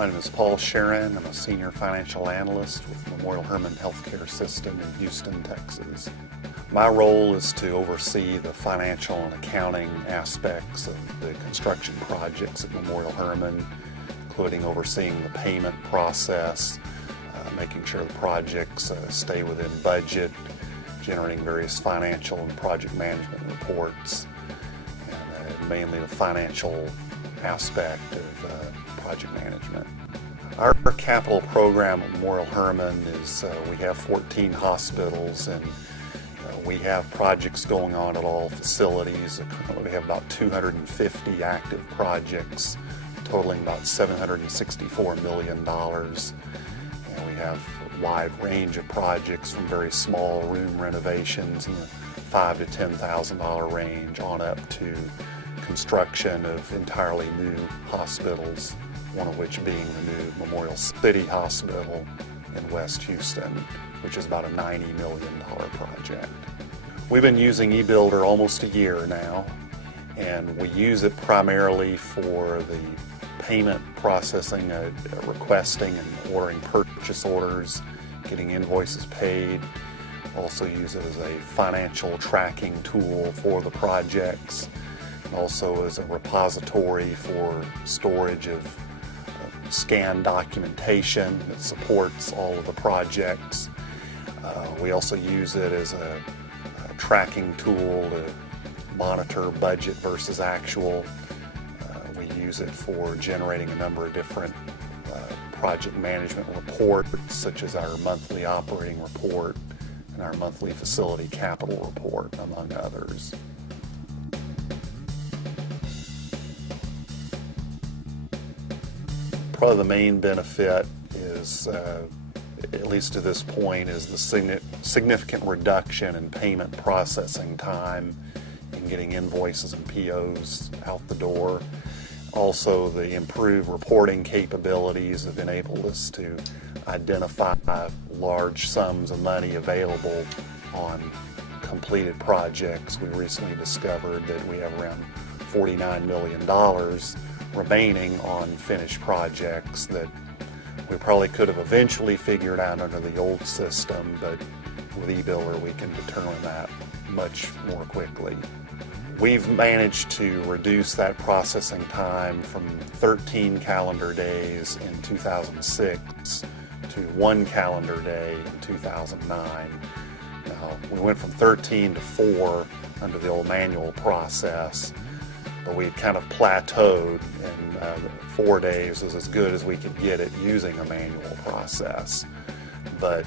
My name is Paul Sharon. I'm a senior financial analyst with Memorial Hermann Healthcare System in Houston, Texas. My role is to oversee the financial and accounting aspects of the construction projects at Memorial Hermann, including overseeing the payment process, making sure the projects stay within budget, generating various financial and project management reports, and mainly the financial aspect of project management. Our capital program at Memorial Hermann is we have 14 hospitals, and we have projects going on at all facilities. Currently we have about 250 active projects totaling about $764 million. And we have a wide range of projects from very small room renovations in the $5,000 to $10,000 range on up to construction of entirely new hospitals, one of which being the new Memorial City Hospital in West Houston, which is about a $90 million project. We've been using eBuilder almost a year now, and we use it primarily for the payment processing, requesting and ordering purchase orders, getting invoices paid. Also use it as a financial tracking tool for the projects, and also as a repository for storage of scanned documentation that supports all of the projects. We also use it as a tracking tool to monitor budget versus actual. We use it for generating a number of different project management reports, such as our monthly operating report and our monthly facility capital report, among others. Probably the main benefit is, at least to this point, is the significant reduction in payment processing time in getting invoices and POs out the door. Also, the improved reporting capabilities have enabled us to identify large sums of money available on completed projects. We recently discovered that we have around $49 million remaining on finished projects that we probably could have eventually figured out under the old system, but with eBuilder we can determine that much more quickly. We've managed to reduce that processing time from 13 calendar days in 2006 to 1 calendar day in 2009. Now, we went from 13 to 4 under the old manual process, but we kind of plateaued, and 4 days was as good as we could get it using a manual process. But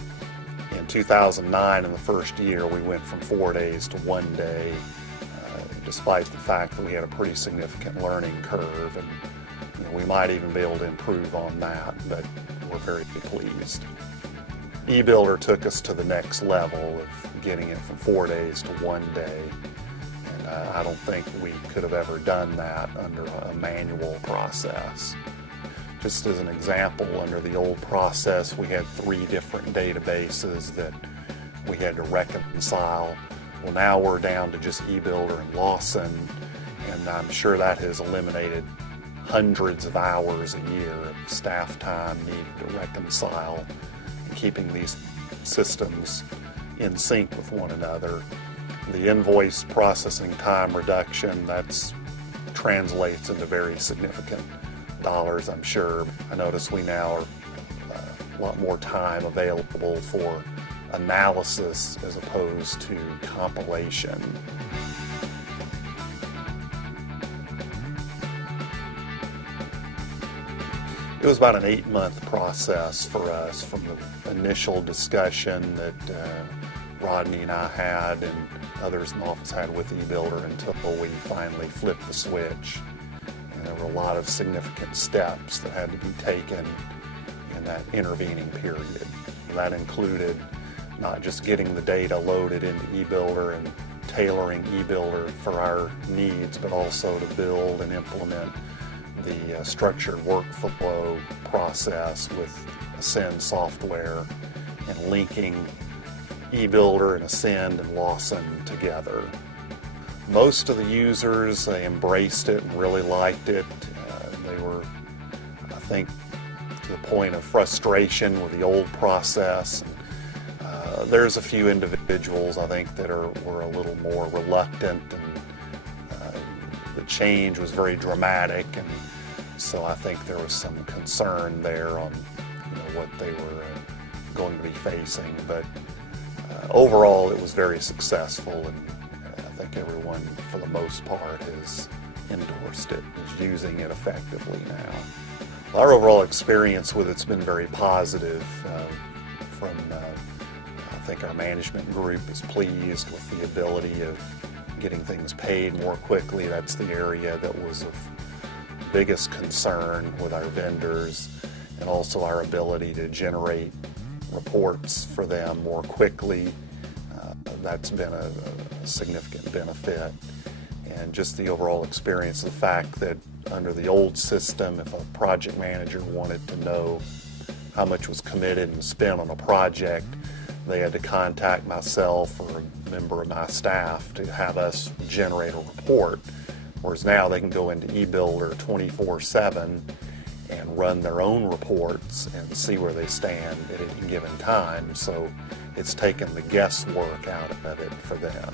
in 2009, in the first year, we went from 4 days to 1 day, despite the fact that we had a pretty significant learning curve, and we might even be able to improve on that, but we're very pleased. eBuilder took us to the next level of getting it from 4 days to 1 day. I don't think we could have ever done that under a manual process. Just as an example, under the old process, we had 3 different databases that we had to reconcile. Well, now we're down to just eBuilder and Lawson, and I'm sure that has eliminated hundreds of hours a year of staff time needed to reconcile and keeping these systems in sync with one another. The invoice processing time reduction, that translates into very significant dollars, I'm sure. I notice we now are a lot more time available for analysis as opposed to compilation. It was about an 8-month process for us from the initial discussion that Rodney and I had and others in the office had with eBuilder until we finally flipped the switch. And there were a lot of significant steps that had to be taken in that intervening period. That included not just getting the data loaded into eBuilder and tailoring eBuilder for our needs, but also to build and implement the structured workflow process with Ascend software and linking eBuilder and Ascend and Lawson together. Most of the users embraced it and really liked it. They were, I think, to the point of frustration with the old process. And, there's a few individuals, I think, that were a little more reluctant, and the change was very dramatic, and so I think there was some concern there on what they were going to be facing. But overall, it was very successful, and I think everyone, for the most part, has endorsed it, is using it effectively now. Our overall experience with it's been very positive. I think our management group is pleased with the ability of getting things paid more quickly. That's the area that was of biggest concern with our vendors, and also our ability to generate reports for them more quickly. That's been a significant benefit. And just the overall experience, the fact that under the old system, if a project manager wanted to know how much was committed and spent on a project, they had to contact myself or a member of my staff to have us generate a report. Whereas now they can go into eBuilder 24/7 and run their own reports and see where they stand at any given time. So it's taken the guesswork out of it for them.